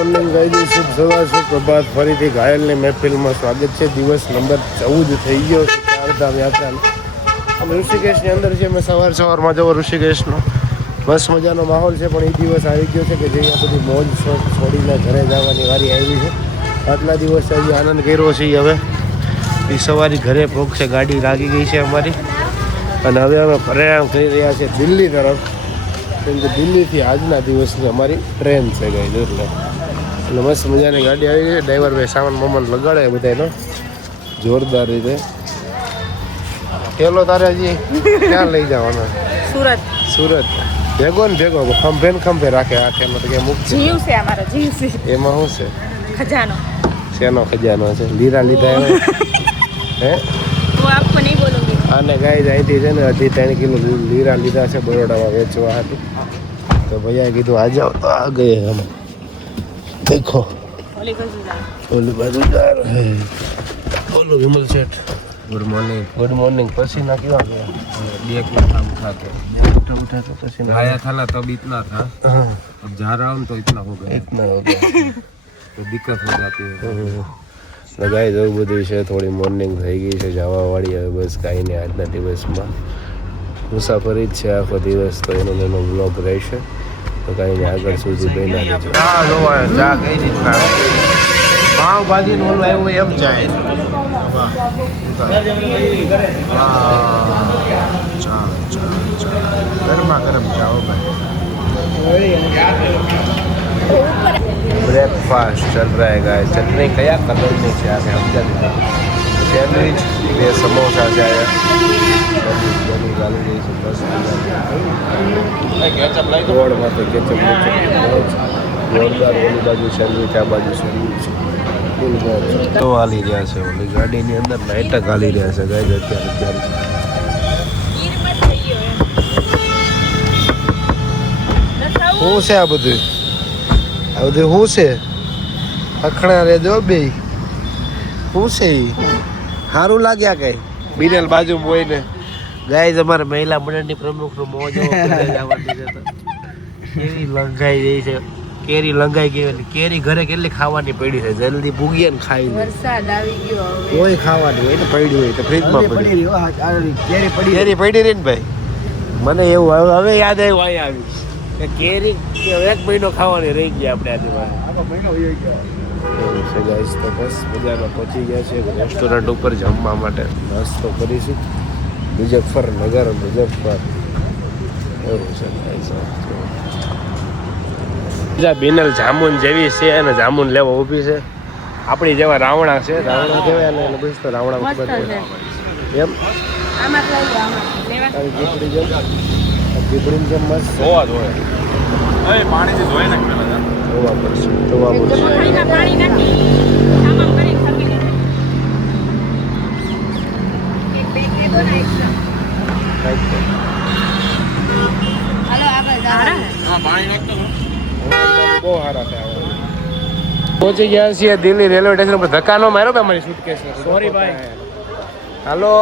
Morning guys, શુભ સવાર, સુપ્રભાત. ફરીથી ઘાયલની મહેફિલમાં સ્વાગત છે. દિવસ નંબર 14 થઈ ગયો છે ચારધામ યાત્રાનો. અમે ઋષિકેશની અંદર છે. અમે સવારમાં જવો ઋષિકેશનો બસ મજાનો માહોલ છે. પણ એ દિવસ આવી ગયો છે કે જે બધી મોજ છોડીને ઘરે જવાની વારી આવી છે. આટલા દિવસ હજી આનંદ કર્યો છે. હવે એ સવારે ઘરે પહોંચશે, ગાડી લાગી ગઈ છે અમારી. અને હવે અમે પ્રયાણ કરી રહ્યા છીએ દિલ્હી તરફ, કેમ કે દિલ્હીથી આજના દિવસની અમારી ટ્રેન છે ગાઈઝ. એટલે મસ્ત મજાની ગાડી આવી છે. ડ્રાઈવર ભાઈ સામાન મામાન લગાડે બધાનો જોરદાર રીતે. પેલો તારે હજી ક્યાં લઈ જવાનો? સુરત ભેગો ને ભેગો ખંભે રાખે આખેનો તો કે મુક્તિ જીવ છે અમારો, જીવ છે. એમાં શું છે? ખજાનો. શેનો ખજાનો છે? લીરા લીધા એનો હે? હું આપકો નહીં બોલુંગી. આને ગાઈઝ અહીંથી છે ને 2.5 કિલો લીરા લીધા છે બરોડામાં વેચવા હતું. તો ભૈયા કીધું આ જાઓ. તો આ ગયે અમે દેખો ઓલી બાજુ બોલો વિમલ શેઠ. Good morning. पसीना क्यों आ गया? 2 घंटा उठा के पसीना आया था ना, तब इतना था. अब जा रहा हूँ तो इतना हो गया तो दिक्कत हो जाती है. ગાઈઝ એવું બધું છે. થોડી મોર્નિંગ થઈ ગઈ છે જવાવાળી. હવે બસ કાંઈ નહીં, આજના દિવસમાં મુસાફરી જ છે આખો દિવસ. તો એનો બ્લોગ રહેશે. તો કાંઈ નહીં, આગળ સુધી બન્યા રહેજો. હા જોવા ચા કઈ રીતના પાવભાજી ઓલું આવ્યું એમ જાય. ગરમા ગરમ ચાવો ભાઈ. બ્રેકફાસ્ટ ચલ રહા है गाइस. चटनी कया कलर में છે આ સમજા દીધા. સેન્ડવિચ, 2 સમોસા છે આયા. બની ગાલી ગઈ છે બસ. કેચઅપ લાઈ દો. ગોળમાં તો કેચઅપ જોરદાર. ઓલી બાજુ સેન્ડવિચ, આ બાજુ સેન્ડવિચ. તો હાલી રહ્યા છે ઓલી ગાડીની અંદર નાઈટક હાલી રહ્યા છે ગાઈઝ અત્યારે. શું છે આ બધું? શું છે? અખણા રેજો બે. શું છે? સારું લાગ્યા કઈ બિનેલ બાજુ હોય ને. ગાઈઝ અમારે મહિલા મંડળની પ્રમુખનું મોજ જવાની છે. તો કેવી લંઘાઈ ગઈ છે કેરી. લંઘાઈ ગઈ કેરી. ઘરે કેટલી ખાવાની પડી છે, જલ્દી ભૂગીએ ને ખાઈ. વરસાદ આવી ગયો, કોઈ ખાવાની હોય ને પડી હોય તો ફ્રીજમાં પડી. કેરી પડી રહી ને ભાઈ. મને એવું હવે યાદ આવ્યું અહીંયા આવી કે કેરી 1 મહિનો ખાવાની રહી ગયા આપણે આજે. એવું છે ગાઈસ. તો બસ બજારમાં પહોંચી ગયા છે રેસ્ટોરન્ટ ઉપર જમવા માટે. નાસ્તો કરીશું. મુઝફ્ફરનગર. એવું છે ગાઈસ. બીજા બિનલ જામુન જેવી છે અને જામુન લેવા ઊભી છે. આપણી જેવા રાવણા છે. રાવણા કહેવાય ને બસ. તો રાવણા ખબર એમ પીપળી જેમ મસ્ત જોવા જોઈએ. પાણીથી ધોઈ નાખ પેલા ધોવા પડશે. બહુ સારા થયા. પહોંચી ગયા છીએ દિલ્હી રેલવે સ્ટેશન પર. ધક્કા નો માર્યો ભાઈ અમારી સુટકેસ. સોરી ભાઈ. હાલો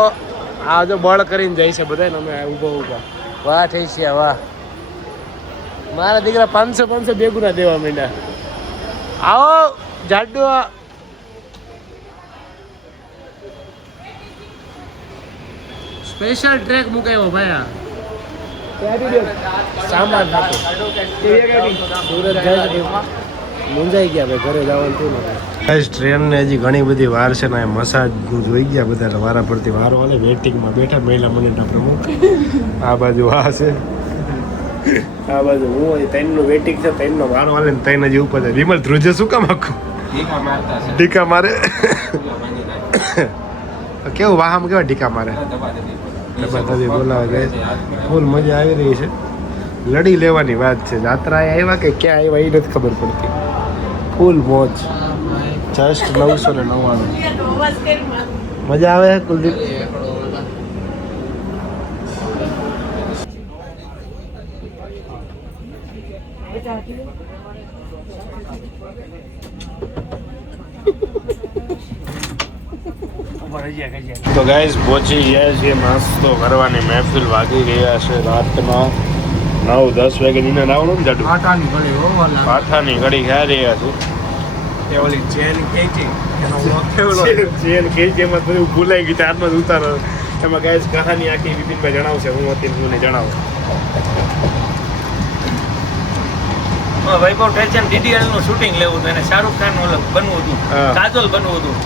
આ જો બળ કરીને જાય છે બધા. અમે ઊભા વાહ થઈ છે. વાહ મારા દીકરા 500 બેગુના દેવા માંડ્યા. આવો જાડુ. સ્પેશિયલ ટ્રેક મુકાયો ભાઈ. સામાન સુરત જાય મુંજાઈ ગયા ભાઈ. ઘરે જવાનું થયું ને. ટ્રેનને હજી ઘણી બધી વાર છે ને. મસાજ જોઈ ગયા બધા વારા પરથી વારો હાલે. વેટિંગમાં બેઠા મહિલા મંડળના પ્રમુખ. આ બાજુ આ છે, આ બાજુ હું. 3નું વેટિંગ છે. 3નો વારો હાલે ને 3 હજી ઉપર છે. વિમલ ધ્રુજે શું કામ આખું ટીકા મારે? કેવું વાહમ કેવા ઢીકા મારે બધા બોલાવે ફૂલ મજા આવી રહી છે. લડી લેવાની વાત છે. જાત્રાએ આવ્યા કે ક્યાં આવ્યા એ નથી ખબર પડતી. ફૂલ મોજ. જસ્ટ 999 મજા આવે કુલદીપ. તો ગાઈસ પહોંચી ગયા છીએ. નાસ્તો કરવાની મહેફિલ વાગી રહ્યા છે રાતના 9-10 વાગે. નીને આવવાનું ને જાડું પાઠાની ઘડી ખાઈ રહ્યા છું. ચેન ખેંચી એમાં બધું ભૂલાઈ ગયું. હાથમાં જ ઉતારો એમાં ગાઈસ કહાની આખી વિપિનભાઈ જણાવશે. હું અત્યારે જણાવું. વૈભવ ટેન્શન ડીડીએલ નું શૂટિંગ લેવું હતું અને શાહરુખ ખાન ઓલું બનવું હતું, કાજોલ બનવું હતું.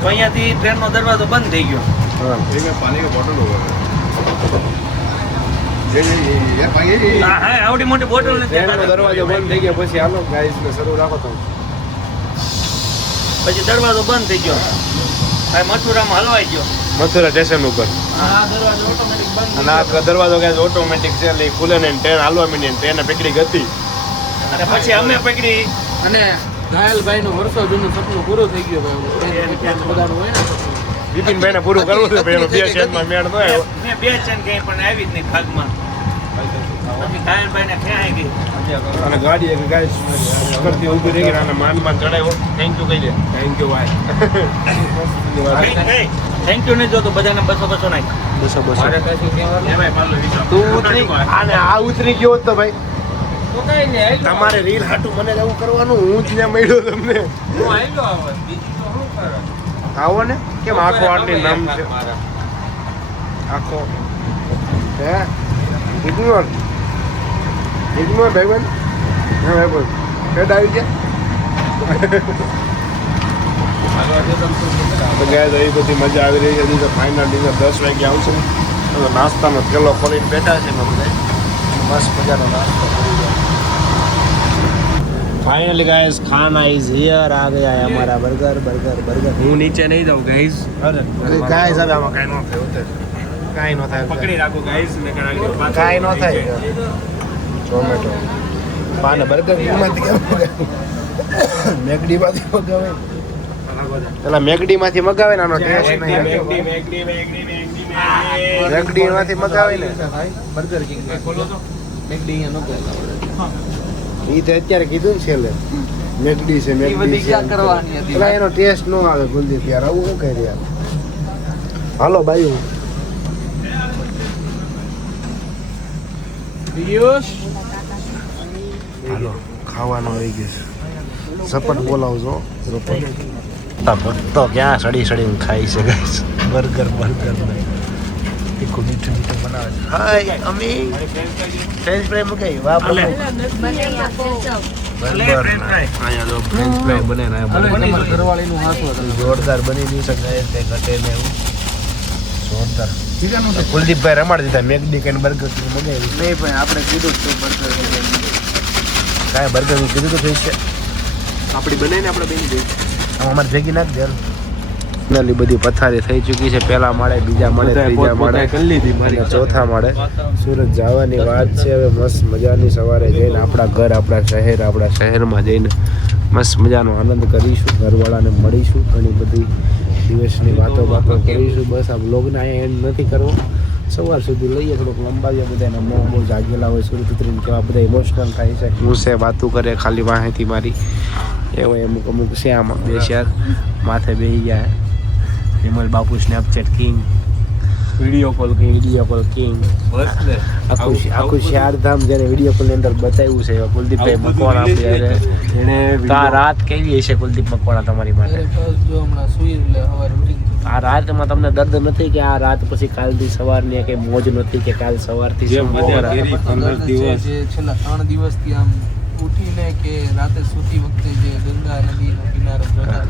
તો અહીંયાથી ટ્રેનનો દરવાજો બંધ થઈ ગયો. આવડી મોટી બોટલ દરવાજો બંધ થઈ ગયો. પછી હાલો ગાઈસ ને શરૂ રાખો તમે. પછી દરવાજો બંધ થઈ ગયો. મથુરામાં હલવાઈ ગયો. મથુરા સ્ટેશન ઉપર અને આ દરવાજો ગાઈસ ઓટોમેટિક છે. એટલે ખુલે ને ટ્રેન હાલવા માંડી ને ટ્રેન પકડી ગઈ. અને પછી અમે પકડી અને ઘાયલભાઈ નું વર્ષો જૂનું સપનું પૂરું થઈ ગયું. બધાનું હોય ને વિપિનભાઈ ને પૂરું કરવું છે. એનો 2 ચેનમાં મેળ તો આવ્યો. મેં 2 ચેન ગઈ પણ આવી જ નહીં ખાગમાં. પછી ઘાયલભાઈ ને ખેંચાઈ ગઈ અને ગાડી એક ગાઈસ કરતી ઊભી રહી ગઈ. અને માનમાં ચડાવ્યો. થેન્ક યુ કહી દે. થેન્ક યુ ભાઈ. થેન્ક યુ નહીં જોતો બધાને 200 નાખ. 200 તું ઉતરી અને આ ઉતરી ગયો તો ભાઈ તમારે રીલ હાટું મને એવું કરવાનું. હું જ ત્યાં મળ્યો તમને. આવો ને કેમ આખો આટલી નામ છે આખો હે ઇગ્નોર ભાઈબંધ. હા ભાઈબંધ કેટ આવી ગયા. તો એ બધી મજા આવી રહી છે. હજી તો ફાઇનલ ડિનર 10 વાગે આવશે. તો નાસ્તાનો થેલો ખોલીને બેઠા છે ને બધા મસ્ત મજાનો નાસ્તો કરી ગયા. फाइनली गाइस खाना इज हियर. आ गया है हमारा बर्गर. હું નીચે નહીં જાઉં ગાઈઝ. गाइस હવે આમાં કાઈ ન થાય. હોતે કાઈ ન થાય. પકડી રાખો ગાઈઝ. મેં કાઈ ન થાય. ટોમેટો પાને બર્ગર માંથી કેમ મેકડી માંથી મગાવે. પેલા મેકડી માંથી મગાવે ને આનો ટેસ્ટ નહીં. મેકડી માંથી મગાવે ને બર્ગર કિંગ ખોલો તો મેકડી અહીંયા નો ઈ તો અત્યારે કીધું ને છેલ્લે મેકડી છે. મેકડી ક્યાં કરવાની હતી. એટલે એનો ટેસ્ટ નો આવે કુલદીપ યાર. આવું શું કરી યાર. હાલો બાયુ હાલો ખાવાનો આવી ગયો છે. સપટ બોલાવજો તો ક્યાં સડીને ખાઈ છે ગાઈસ. બર્ગર તીખું મીઠું બનાવે છે. હાય અમી ફ્રેન્ચ ફ્રાય મુકાઈ. વાહ જોરદાર બની ગયું છે ગાઈસ. કઈ ઘટે ને એવું જોરદાર. કુલદીપભાઈ રમાડી દીધા. મેકડી કઈ બર્ગર મગાવી નહીં ભાઈ. આપણે કીધું તો બર્ગર કાંઈ બર્ગર કીધું તો થઈ છે. આપણી બને ને આપણે બેની દઈ. અમારે ભેગી નાખ દે. ફાઇનલી બધી પથારી થઈ ચૂકી છે. પહેલા માળે, બીજા માળે, ત્રીજા માળે, ચોથા માળે. સુરત જવાની વાત છે હવે. મસ્ત મજાની સવારે જઈને આપણા ઘર, આપણા શહેરમાં જઈને મસ્ત મજાનો આનંદ કરીશું. ઘરવાળાને મળીશું. ઘણી બધી દિવસની વાતો કરીશું. બસ આ બ્લોગને અહીંયા એન્ડ નથી કરવો. સવાર સુધી લઈએ, થોડુંક લંબાવીએ. બધાને બહુ જાગેલા હોય સુરત ઉતરીને કેવા બધા ઇમોશનલ થાય છે. હું છે વાતું કરે ખાલી વાહેથી મારી એવો અમુક છે. આમાં 2 શેર માથે બેસી ગયા. વિમલ બાપુ Snapchat king, video call king. આખું ચારધામ જ્યારે વિડીયો કોલની અંદર બતાવ્યું છે. કુલદીપભાઈ મકવાણા આપણે આ રાત કેવી હશે કુલદીપ મકવાણા તમારી માટે? આ રાતમાં તમને દર્દ નથી કે આ રાત પછી કાલથી સવારની કઈ મોજ નથી કે કાલ સવારથી છેલ્લા 3 દિવસથી આમ ઉઠીને કે રાતે સૂતી વખતે જે ગંગા નદીનો કિનારો જોતા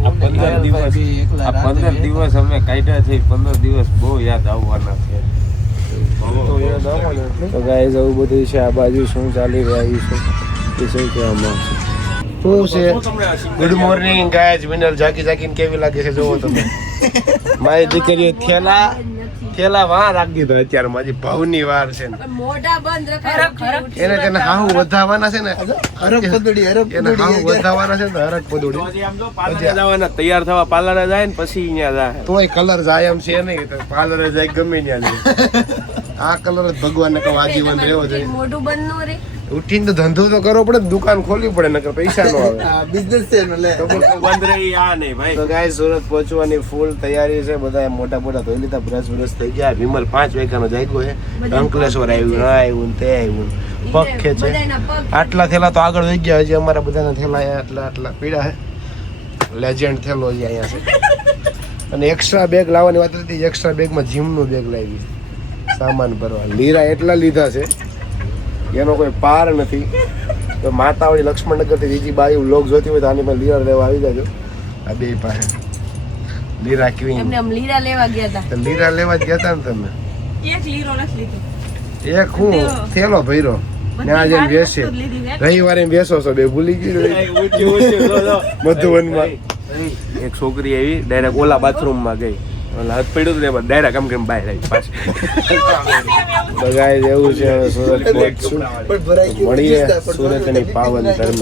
આ 15 દિવસ અમે કાઢ્યા છે. 15 દિવસ બહુ યાદ આવવાના છે. તો ગાઈઝ આવું બધું છે. આ બાજુ શું ચાલી રહ્યું છે એ શું કહેવામાં આવશે. શું છે? Good morning guys. વિનર જાગી જાગીને કેવી લાગે છે જોવો તમે. મારી દીકરીએ થેલા વાં રાખી દીધો અત્યારે મારી ભાવની વાર છે ને મોઢા બંધ રખાય એને તેને હાહુ વધાવવાના છે ને હરક પદડી એને હાહુ વધાવવાના છે ને હરક પદુડી તૈયાર થવા પાર્લરે જાય ને પછી અહીંયા જાય. તોય કલર જાય એમ છે નહીં પાર્લરે જાય ગમે ત્યાં જાય. આ કલર જ ભગવાનને કહો આજીવન રહેવો જોઈએ. મોઢું બંધ નો રે ઉઠીને તો ધંધો તો કરવો પડે ને, દુકાન ખોલવી પડે નકર પૈસા નો આવે. બિઝનેસ છે ને લે બંધ રહી આ નહીં ભાઈ. તો ગાય સુરત પહોંચવાની ફૂલ તૈયારી છે. બધા મોટા મોટા ધોઈ લીધા, બ્રશ થઈ ગયા. વિમલ 5 વાગ્યાનો જાગ્યો છે. અંકલેશ્વર આવ્યું, આ આવ્યું તે આવ્યું, પગ ખેંચે. આટલા થેલા તો આગળ વહી ગયા. હજી અમારા બધાના થેલા આટલા પીડા છે. લેજેન્ડ થેલો છે અહીંયા છે. અને એક્સ્ટ્રા બેગ લાવવાની વાત હતી. એક્સ્ટ્રા બેગમાં જીમનું બેગ લાવી સામાન ભરવા. લીરા એટલા લીધા છે એનો કોઈ પાર નથી. તો માતાવાળી લક્ષ્મણનગરથી બીજી બાજુ લોક જોતી હોય તો આની પાસે લીરા લેવા આવી જાજો. આ બે પાસે લીરા ક્વીન. એમને આમ લીરા લેવા ગયા હતા. તો લીરા લેવા જ ગયા હતા ને તમે? એક લીરો નથી લીધો. એક હું થેલો ભર્યો ને આજે બેસે રવિવારે બેસો છો બે ભૂલી ગયું મધુવનમાં. એક છોકરી આવી ડાયરેક્ટ ઓલા બાથરૂમમાં ગઈ, હાથ પડ્યું હતું ને ડાયરેક્ટ આમ કેમ બહાર આવી પાછી. બગાય એવું છે. હવે સુરત પહોંચશું, મળીએ સુરતની પાવન ધર્મ.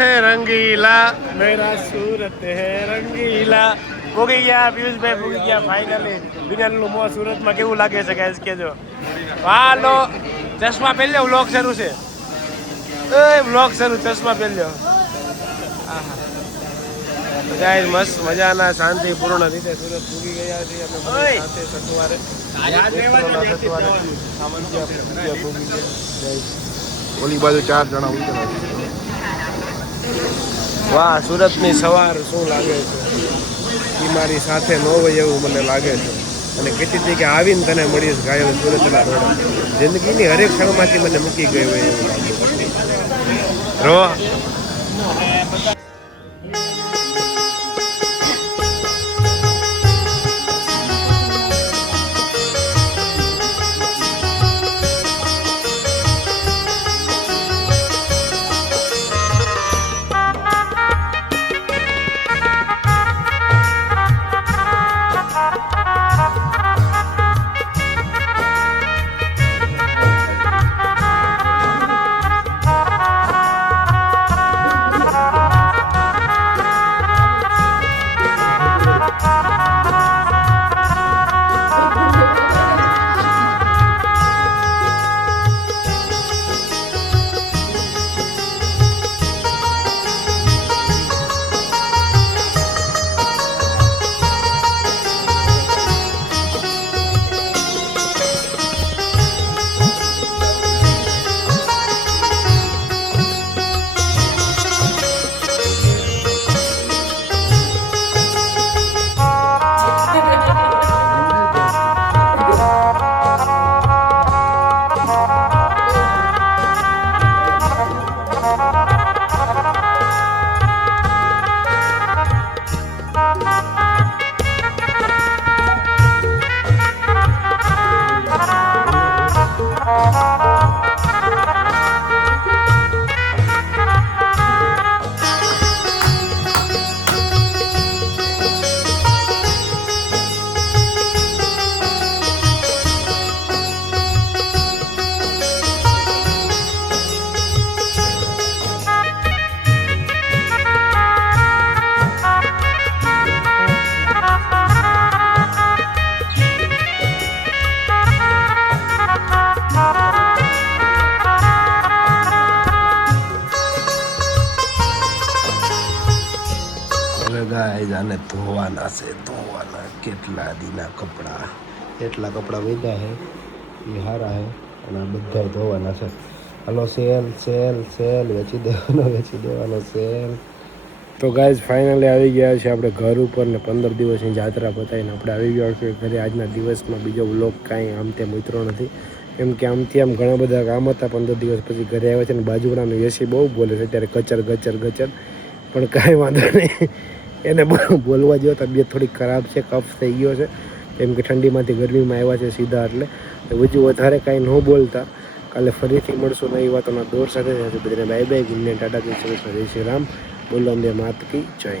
હે રંગીલા મેરા સુરત હે રંગીલા. ભૂગી ગયા પિયુષભાઈ, ભૂગી ગયા ફાઇનલી. વિનરનું મોં સુરતમાં કેવું લાગે છે ગાઈસ કેજો. હાલો ચશ્મા પહેરી લો, વ્લોગ શરૂ છે. એ વ્લોગ શરૂ, ચશ્મા પહેરી લો. ગાઈસ મસ્ત મજાના શાંતિપૂર્ણ રીતે સુરત ભૂગી ગયા છીએ અમે સાથે સતુવારે. ઓલી બાજુ 4 જણા ઉતર્યા. વાહ, સુરતની સવાર શું લાગે છે. એ મારી સાથે ન હોય એવું મને લાગે છે. અને કહેતી હતી કે આવીને તને મળીશ ગાયો સુરતના રોડ. જિંદગીની હરેક ક્ષણમાંથી મને મૂકી ગઈ હોય એવું લાગે. રો આને ધોવાના છે, ધોવાના. કેટલા દીના કપડાં, એટલા કપડાં વધ્યા છે એ સારા છે અને આ બધા ધોવાના છે. હાલો સેલ સેલ સેલ વેચી દેવાનો સેલ. તો ગાઈઝ ફાઇનલી આવી ગયા છે આપણે ઘર ઉપર ને 15 દિવસની જાત્રા પતાવીને આપણે આવી ગયા છે ઘરે. આજના દિવસમાં બીજો વ્લોગ કાંઈ આમ તેમ ઉતરો નથી, કેમ કે આમથી આમ ઘણા બધા કામ હતા. 15 દિવસ પછી ઘરે આવ્યા છે ને બાજુવાળાનું એસી બહુ બોલે છે ત્યારે ગચર ગચર ગચર, પણ કાંઈ વાંધો નહીં. એને બોલવા જેવો તબિયત થોડીક ખરાબ છે, કફ થઈ ગયો છે કેમ કે ઠંડીમાંથી ગરમીમાં આવ્યા છે સીધા, એટલે હજુ વધારે કાંઈ ન બોલતા કાલે ફરીથી મળશું નવી વાતોના દોર સાથે. બધાને bye bye, good night, Tata, જય શ્રી કૃષ્ણ, જય શ્રી રામ, બોલો અંબે માત કી જય.